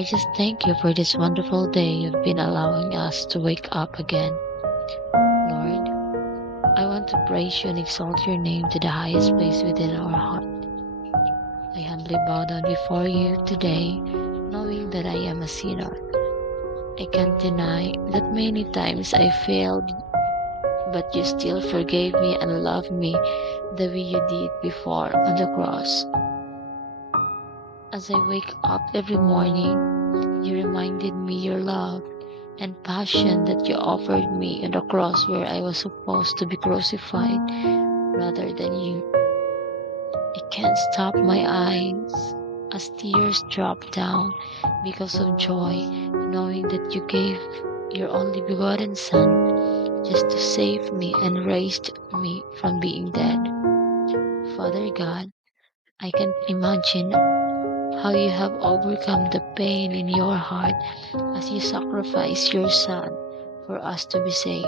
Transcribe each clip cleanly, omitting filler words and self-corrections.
I just thank you for this wonderful day you've been allowing us to wake up again. Lord, I want to praise you and exalt your name to the highest place within our heart. I humbly bow down before you today, knowing that I am a sinner. I can't deny that many times I failed, but you still forgave me and loved me the way you did before on the cross. As I wake up every morning, you reminded me your love and passion that you offered me on the cross where I was supposed to be crucified rather than you. I can't stop my eyes as tears drop down because of joy, knowing that you gave your only begotten Son just to save me and raised me from being dead. Father God, I can imagine how you have overcome the pain in your heart as you sacrifice your Son for us to be saved.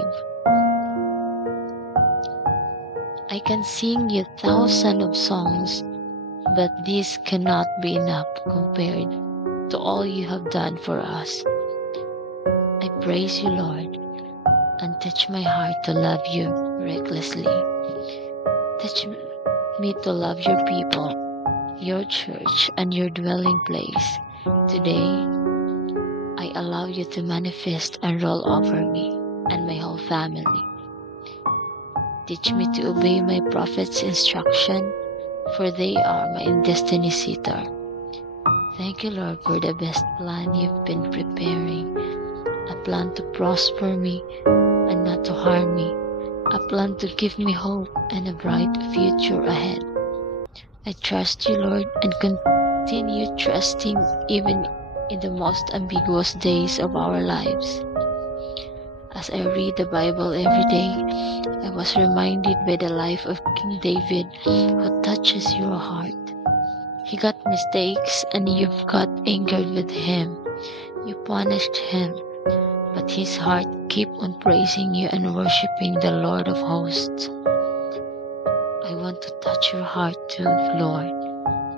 I can sing you thousands of songs, but this cannot be enough compared to all you have done for us. I praise you, Lord, and teach my heart to love you recklessly. Teach me to love your people, your church, and your dwelling place. Today, I allow you to manifest and roll over me and my whole family. Teach me to obey my prophet's instruction, for they are my destiny setter. Thank you, Lord, for the best plan you've been preparing. A plan to prosper me and not to harm me. A plan to give me hope and a bright future ahead. I trust you, Lord, and continue trusting even in the most ambiguous days of our lives. As I read the Bible every day, I was reminded by the life of King David, who touches your heart. He got mistakes and you've got angered with him. You punished him, but his heart kept on praising you and worshiping the Lord of hosts. I want to touch your heart too, Lord,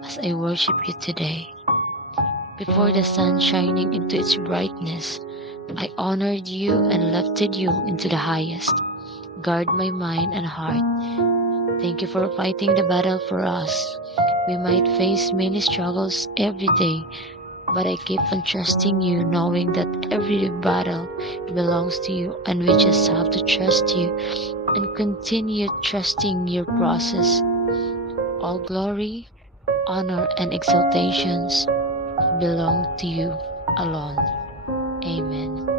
as I worship you today. Before the sun shining into its brightness, I honored you and lifted you into the highest. Guard my mind and heart. Thank you for fighting the battle for us. We might face many struggles every day, but I keep on trusting you, knowing that every battle belongs to you and we just have to trust you and continue trusting your process. All glory, honor, and exaltations belong to you alone. Amen.